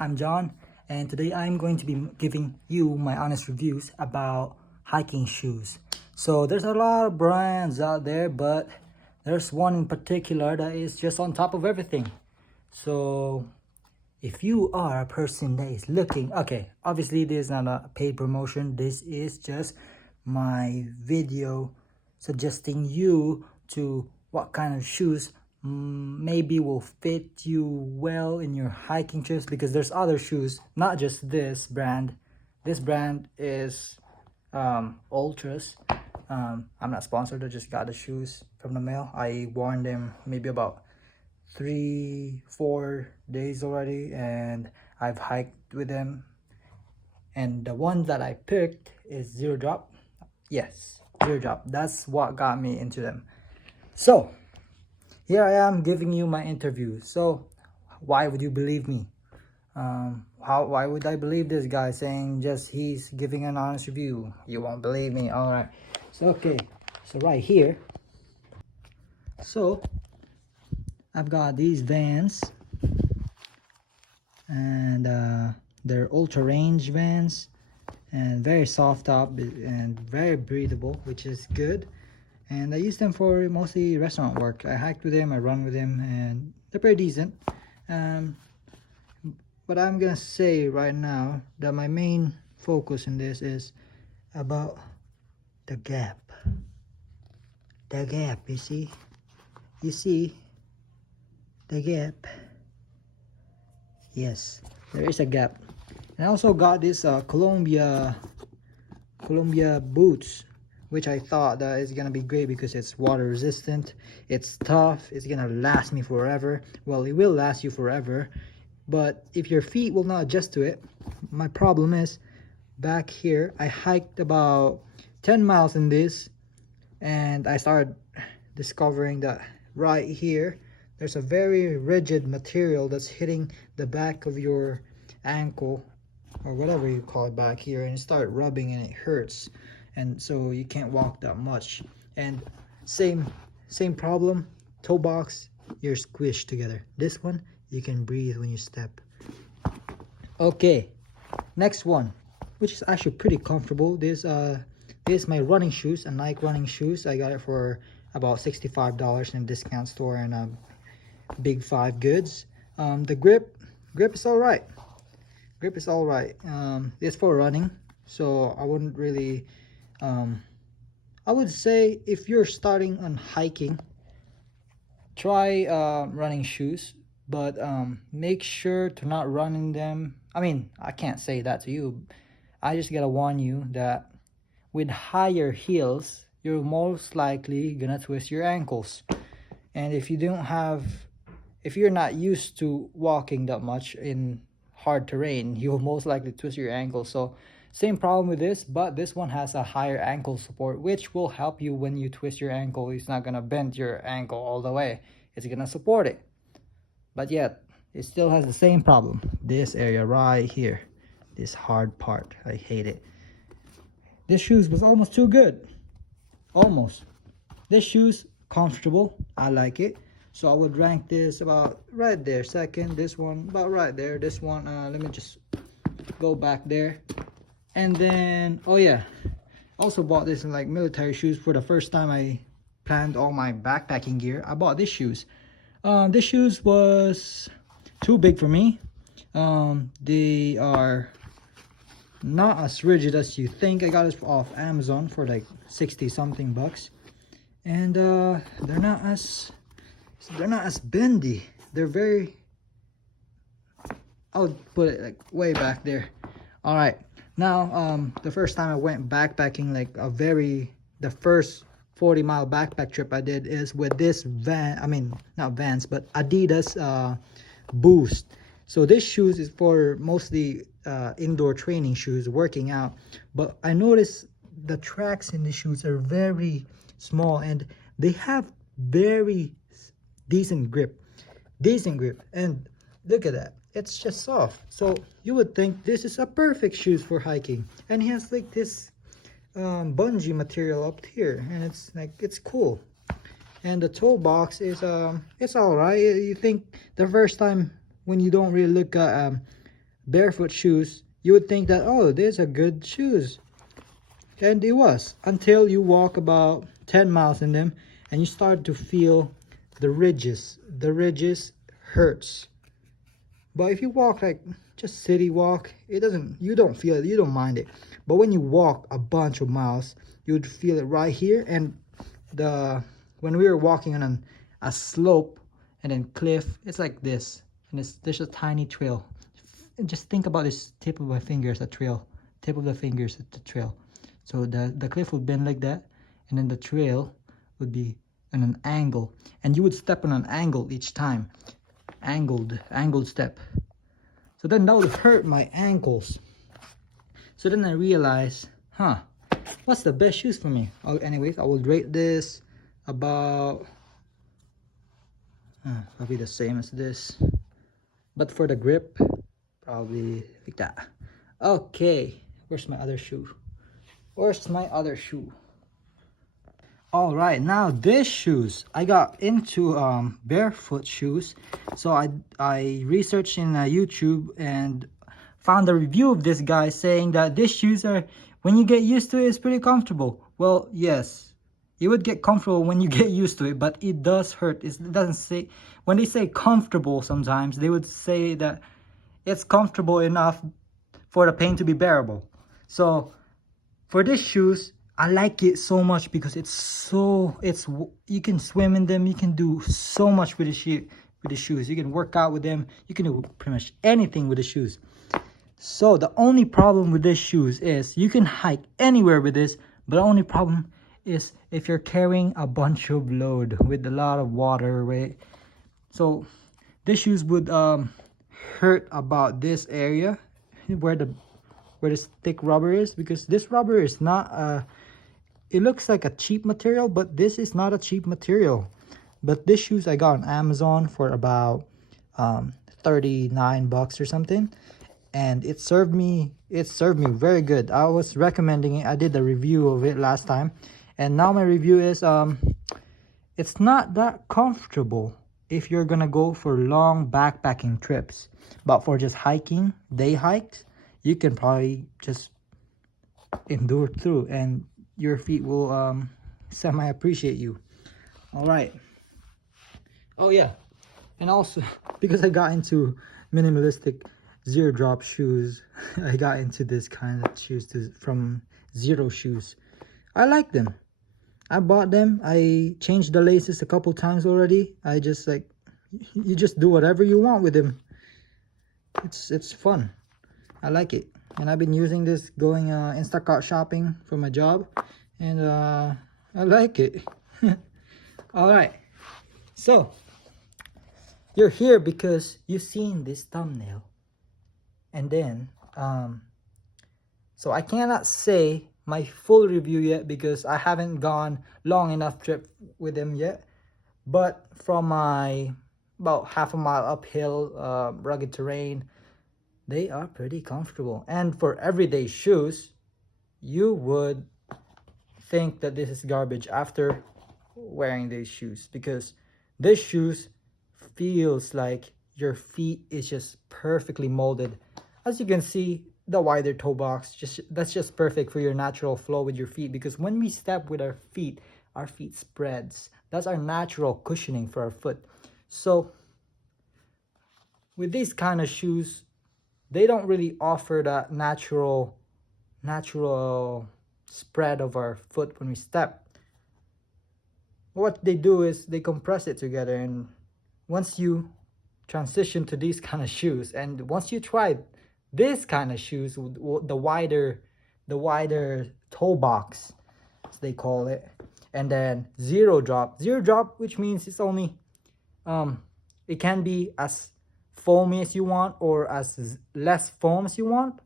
I'm John, and today I'm going to be giving you my honest reviews about hiking shoes. So there's a lot of brands out there, but there's one in particular that is just on top of everything. So if you are a person that is looking, okay, obviously this is not a paid promotion. This is just my video suggesting you to what kind of shoes maybe will fit you well in your hiking trips, because there's other shoes, not just this brand. This brand is Ultras. I'm not sponsored. I just got the shoes from the mail. I worn them maybe about 3-4 days already, and I've hiked with them. And the one that I picked is Zero Drop. Yes, Zero Drop. That's what got me into them. So here I am giving you my interview. So why would you believe me? Why would I believe this guy saying just he's giving an honest review? You won't believe me. All right. So okay. So right here. So I've got these Vans, and they're ultra range Vans, and very soft top and very breathable, which is good. And I use them for mostly restaurant work. I hiked with them, I run with them, and they're pretty decent. But I'm gonna say right now that my main focus in this is about the gap. The gap, you see? You see the gap? Yes, there is a gap. And I also got this Columbia boots, which I thought that is gonna be great because it's water resistant, it's tough, it's gonna last me forever. Well, it will last you forever, but if your feet will not adjust to it. My problem is back here, I hiked about 10 miles in this, and I started discovering that right here there's a very rigid material that's hitting the back of your ankle, or whatever you call it, back here, and it started rubbing and it hurts, and so you can't walk that much. And same problem, toe box, you're squished together. This one, you can breathe when you step. Okay, next one, which is actually pretty comfortable. This is my running shoes, a Nike running shoes. I got it for about $65 in a discount store and Big Five Goods. The grip is all right. Grip is all right. It's for running, so I wouldn't really I would say if you're starting on hiking, try running shoes, but make sure to not run in them. I mean, I can't say that to you. I just gotta warn you that with higher heels, you're most likely gonna twist your ankles. And if you're not used to walking that much in hard terrain, you'll most likely twist your ankle. So same problem with this, but this one has a higher ankle support, which will help you when you twist your ankle. It's not gonna bend your ankle all the way, it's gonna support it. But yet it still has the same problem, this area right here, this hard part. I hate it. This shoes was almost too good. Almost. This shoes comfortable, I like it. So I would rank this about right there, second. This one about right there. This one, let me just go back there. And then, oh yeah, also bought this in like military shoes. For the first time I planned all my backpacking gear, I bought these shoes. This shoes was too big for me. They are not as rigid as you think. I got this off Amazon for like 60 something bucks. And they're not as bendy. They're very, I'll put it like way back there. All right, now the first time I went backpacking, like the first 40-mile backpack trip I did is with this not Vans, but Adidas Boost. So this shoes is for mostly indoor training shoes, working out. But I noticed the tracks in the shoes are very small, and they have very decent grip. And look at that, it's just soft. So you would think this is a perfect shoes for hiking. And it has like this bungee material up here, and it's cool. And the toe box is it's all right. You think the first time when you don't really look at barefoot shoes, you would think that, oh, these are good shoes. And it was, until you walk about 10 miles in them and you start to feel the ridges. The ridges hurts. But if you walk like just city walk, it doesn't, you don't feel it, you don't mind it. But when you walk a bunch of miles, you would feel it right here. And when we were walking on a slope and then cliff, it's like this, and there's a tiny trail. And just think about this tip of my finger as a trail, tip of the fingers at the trail. So the cliff would bend like that, and then the trail would be on an angle, and you would step on an angle each time, angled step. So then that would hurt my ankles. So then I realized, what's the best shoes for me? Anyways, I would rate this about probably the same as this, but for the grip, probably like that. Okay, where's my other shoe? All right, now this shoes, I got into barefoot shoes. So I researched in YouTube and found a review of this guy saying that these shoes are, when you get used to it, it's pretty comfortable. Well, yes, you would get comfortable when you get used to it, but it does hurt. It doesn't say, when they say comfortable, sometimes they would say that it's comfortable enough for the pain to be bearable. So for these shoes, I like it so much because you can swim in them, you can do so much with the shoes. You can work out with them, you can do pretty much anything with the shoes. So the only problem with these shoes is you can hike anywhere with this, but the only problem is if you're carrying a bunch of load with a lot of water, right? So these shoes would hurt about this area where the thick rubber is, because this rubber is not it looks like a cheap material, but this is not a cheap material. But this shoes I got on Amazon for about 39 bucks or something, and it served me very good. I was recommending it. I did a review of it last time, and now my review is it's not that comfortable if you're gonna go for long backpacking trips, but for just hiking, day hikes, you can probably just endure through, and your feet will semi appreciate you. All right. Oh yeah, and also because I got into minimalistic zero drop shoes, I got into this kind of shoes from Zero Shoes. I like them. I bought them. I changed the laces a couple times already. I just like, you just do whatever you want with them. It's fun. I like it, and I've been using this going Instacart shopping for my job, and I like it. All right, so you're here because you've seen this thumbnail, and then so I cannot say my full review yet because I haven't gone long enough trip with them yet, but from my about half a mile uphill rugged terrain, they are pretty comfortable. And for everyday shoes, you would think that this is garbage after wearing these shoes, because these shoes feels like your feet is just perfectly molded. As you can see, the wider toe box, that's just perfect for your natural flow with your feet, because when we step with our feet spreads. That's our natural cushioning for our foot. So with these kind of shoes, they don't really offer that natural spread of our foot when we step. What they do is they compress it together, and once you transition to these kind of shoes, and once you try this kind of shoes with the wider toe box, as they call it, and then zero drop, which means it's only it can be as foamy as you want or as less foam as you want,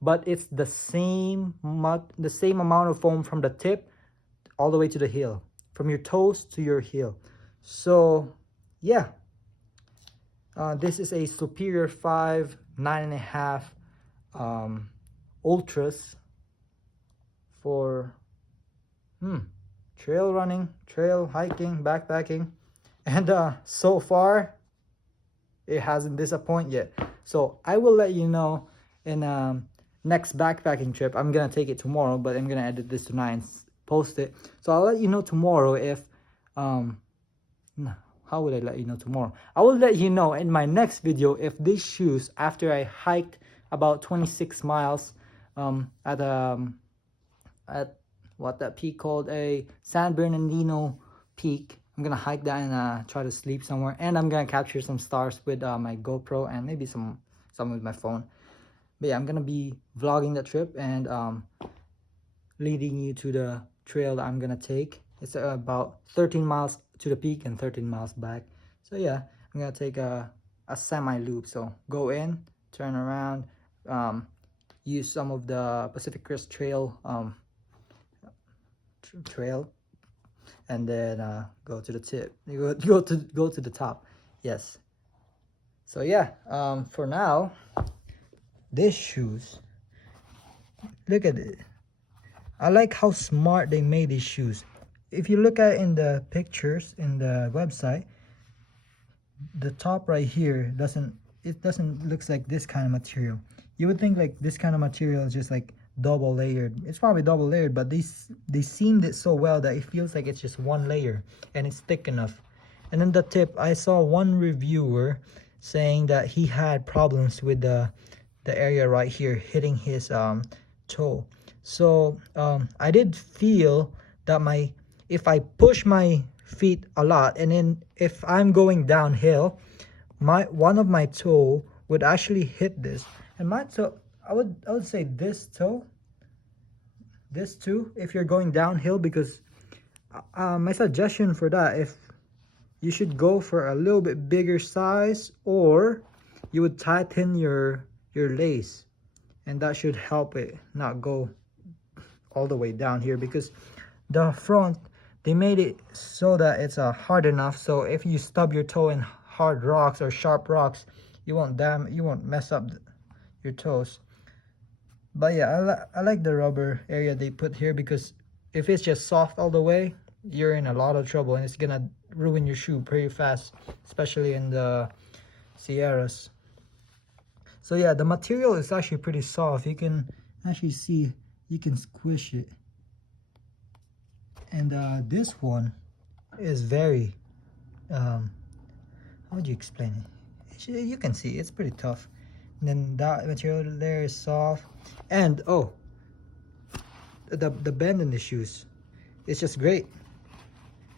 but it's the same amount of foam from the tip all the way to the heel, from your toes to your heel. So yeah, this is a Superior 5 9.5 ultras for trail running, trail hiking, backpacking, and so far it hasn't disappointed yet. So I will let you know in next backpacking trip. I'm gonna take it tomorrow, but I'm gonna edit this tonight and post it. So I'll let you know tomorrow if how would I let you know tomorrow? I will let you know in my next video if these shoes, after I hiked about 26 miles at what that peak called, a San Bernardino peak. I'm gonna hike that and try to sleep somewhere, and I'm gonna capture some stars with my GoPro and maybe some with my phone. But yeah, I'm gonna be vlogging that trip and leading you to the trail that I'm gonna take. It's about 13 miles to the peak and 13 miles back. So yeah, I'm gonna take a semi loop. So go in, turn around, use some of the Pacific Crest Trail trail, and then go to the tip. You go to the top. Yes. So yeah, for now, these shoes, look at it. I like how smart they made these shoes. If you look at in the pictures in the website, the top right here doesn't looks like this kind of material. You would think like this kind of material is just like double layered. It's probably double layered, but they seamed it so well that it feels like it's just one layer and it's thick enough. And then the tip, I saw one reviewer saying that he had problems with the area right here hitting his toe. So I did feel that if I push my feet a lot, and then if I'm going downhill, one of my toe would actually hit this, and my toe, I would say this toe, this too, if you're going downhill, because my suggestion for that, if you should go for a little bit bigger size, or you would tighten your lace, and that should help it not go all the way down here, because the front, they made it so that it's hard enough, so if you stub your toe in hard rocks or sharp rocks, you won't mess up your toes. But yeah, I like the rubber area they put here, because if it's just soft all the way, you're in a lot of trouble and it's gonna ruin your shoe pretty fast, especially in the Sierras. So yeah, the material is actually pretty soft. You can actually see, you can squish it. And this one is very how would you explain it? You can see it's pretty tough. And then that material there is soft, and oh, the bend in the shoes, it's just great.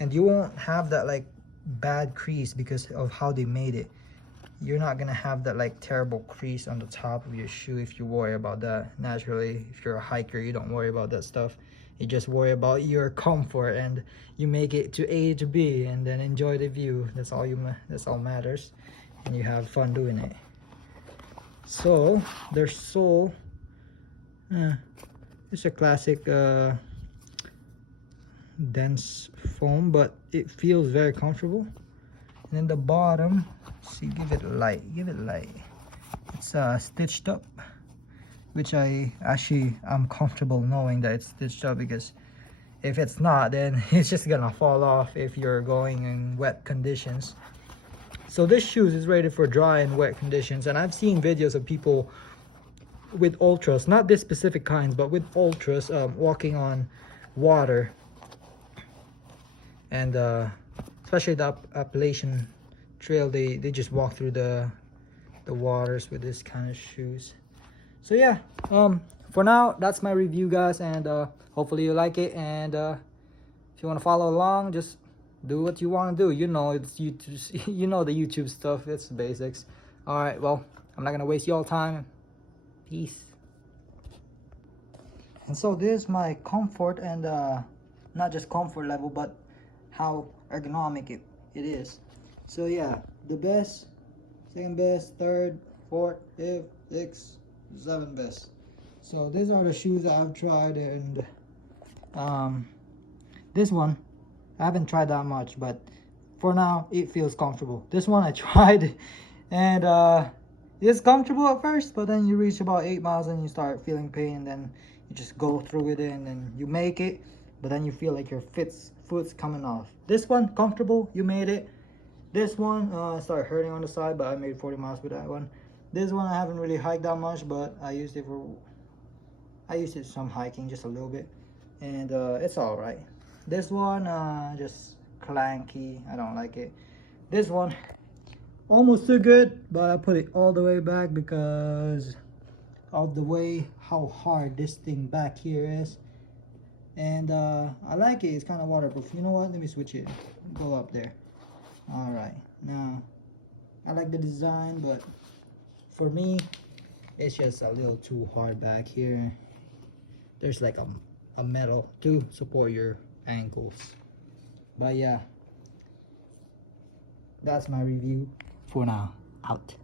And you won't have that like bad crease because of how they made it. You're not gonna have that like terrible crease on the top of your shoe if you worry about that. Naturally, if you're a hiker, you don't worry about that stuff. You just worry about your comfort, and you make it to A to B and then enjoy the view. That's all matters, and you have fun doing it. So their sole, it's a classic dense foam, but it feels very comfortable. And then the bottom, see, give it light. It's stitched up, which I'm comfortable knowing that it's stitched up, because if it's not, then it's just gonna fall off if you're going in wet conditions. So this shoes is rated for dry and wet conditions, and I've seen videos of people with ultras, not this specific kinds, but with ultras, walking on water, and especially the Appalachian Trail, they just walk through the waters with this kind of shoes. So yeah, for now, that's my review, guys, and hopefully you like it. And if you want to follow along, just do what you want to do. You know, it's YouTube. You know the YouTube stuff. It's the basics. All right. Well, I'm not gonna waste y'all time. Peace. And so this is my comfort, and not just comfort level, but how ergonomic it is. So yeah, the best, second best, third, fourth, fifth, sixth, seventh best. So these are the shoes that I've tried, and this one I haven't tried that much, but for now it feels comfortable. This one I tried, and it's comfortable at first, but then you reach about 8 miles and you start feeling pain, and then you just go through with it, and then you make it, but then you feel like your foot's coming off. This one, comfortable, you made it. This one started hurting on the side, but I made 40 miles with that one. This one I haven't really hiked that much, but I used it some hiking, just a little bit, and it's all right. This one just clanky, I don't like it. This one almost too good, but I put it all the way back because of the way how hard this thing back here is. And I like it, it's kind of waterproof. You know what, let me switch it, go up there. All right, now I like the design, but for me it's just a little too hard back here. There's like a metal to support your ankles. But yeah, that's my review for now. Out.